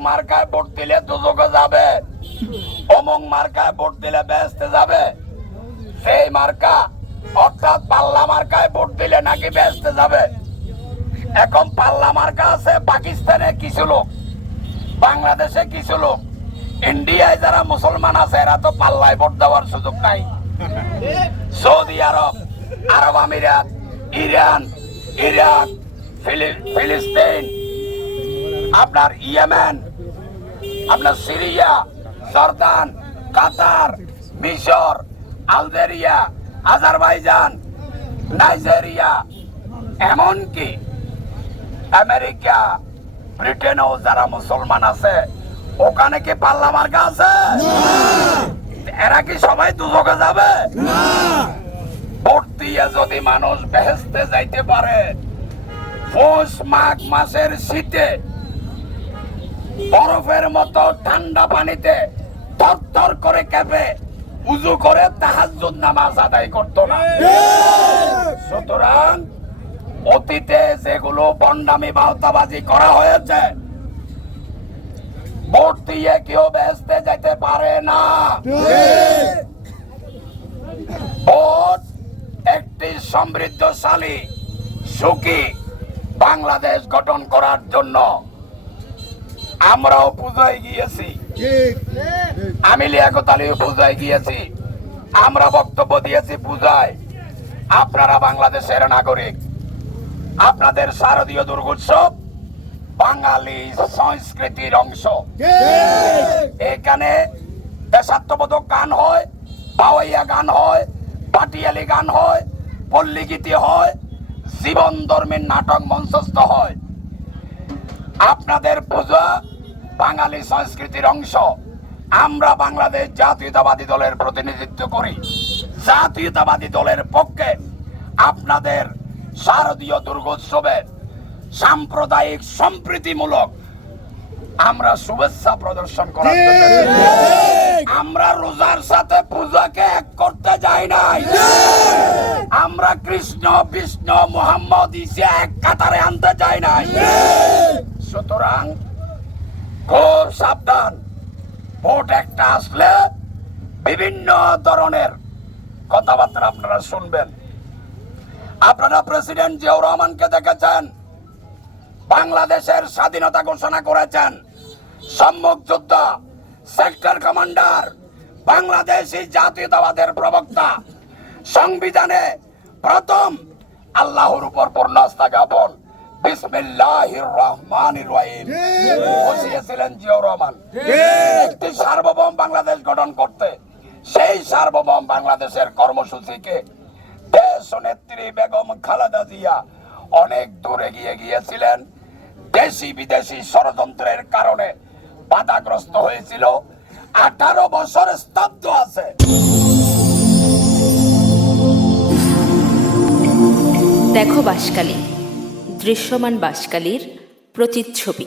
মার্কায় ভোট দিলে দুজকে যাবে। অমুক মার্কায় ভোট দিলে বেহেস্তে যাবে। সেই মার্কা, অর্থাৎ পাল্লা মার্কায় ভোট দিলে নাকি বেহেস্তে যাবে। এখন পাল্লা মার্কা আছে পাকিস্তানে কিছু লোক, বাংলাদেশে কিছু লোক। ইন্ডিয়ায় যারা মুসলমান আছে, এরা তো পাল্লায় ভোট দেওয়ার সুযোগ নাই। সৌদি আরব আরব আমিরাত, ইরান, ইরাক, ফিলি- ফিলিস্তিন আপনার ইয়েমেন, আপনার সিরিয়া, জর্দান, কাতার, মিশর, আলজেরিয়া, আজারবাইজান, নাইজেরিয়া, এমনকি আমেরিকা, ব্রিটেনেও যারা মুসলমান আছে, ওখানে কি পাল্লা মার্কা আছে? এরা কি সবাই দুজকে যাবে? ভোট যদি মানুষ বেহেস্তে যাইতে পারে, পৌষ মাঘ মাসের শীতে বরফের মতো ঠান্ডা পানিতে থর করে কেঁপে উজু করে তাহাজ্জুদ নামাজ আদায় করতো না। সুতরাং অতীতে যেগুলো বন্ডামি, বাউতাবাজি করা হয়েছে, ভোট দিয়ে কেউ বেসতে যেতে পারে না। ভোট একটি সমৃদ্ধশালী সুখী বাংলাদেশ গঠন করার জন্য আমরাও পূজায় গিয়েছি। আমি লিয়াকতালিও পূজায় গিয়েছি। আমরা বক্তব্য দিয়েছি পূজায়। আপনারা বাংলাদেশের নাগরিক। আপনাদের শারদীয় দুর্গোৎসব বাঙালি সংস্কৃতির অংশ। এখানে দেশাত্মবোধক গান হয় পাওয়াইয়া গান হয় পাটিয়ালি গান হয় পল্লী গীতি হয় জীবন ধর্মের নাটক মঞ্চস্থ হয়। আপনাদের পূজা বাঙালি সংস্কৃতির অংশ। আমরা বাংলাদেশ জাতীয়তাবাদী দলের প্রতিনিধিত্ব করি। জাতীয়তাবাদী দলের পক্ষে আপনাদের শারদীয় দুর্গোৎসবে সাম্প্রদায়িক সম্প্রীতিমূলক আমরা শুভেচ্ছা প্রদর্শন করার জন্য আমরা রোজার সাথে পূজাকে এক করতে যাই নাই। আমরা কৃষ্ণ বিষ্ণু মোহাম্মদ ইসে এক কাতারে আনতে চাই নাই। সুতরাং খুব সাবধান। ভোট একটা আসলে বিভিন্ন ধরনের কথাবার্তা আপনারা শুনবেন। আপনারা প্রেসিডেন্ট জিয়াউর রহমানকে দেখেছেন, বাংলাদেশের স্বাধীনতা ঘোষণা করেছেন, সম্মুখ যুদ্ধ, সেক্টর কমান্ডার, বাংলাদেশি জাতীয়তাবাদের প্রবক্তা, সংবিধানে প্রথম আল্লাহর উপর পূর্ণ জ্ঞাপন বিসমিল্লাহির রহমানির রহিম। বসিয়েছিলেন জিয়াউর রহমান। একটি সার্বভৌম বাংলাদেশ গঠন করতে সেই সার্বভৌম বাংলাদেশের কর্মসূচিকে দেশ নেত্রী বেগম খালেদা জিয়া অনেক দূরে গিয়ে গিয়েছিলেন। দেশি বিদেশি ষড়যন্ত্রের কারণে বাধাগ্রস্ত হয়েছিল। আঠারো বছর স্তব্ধ আছে। দেখো বাসকালী দৃশ্যমান বাসকালীর প্রতিচ্ছবি।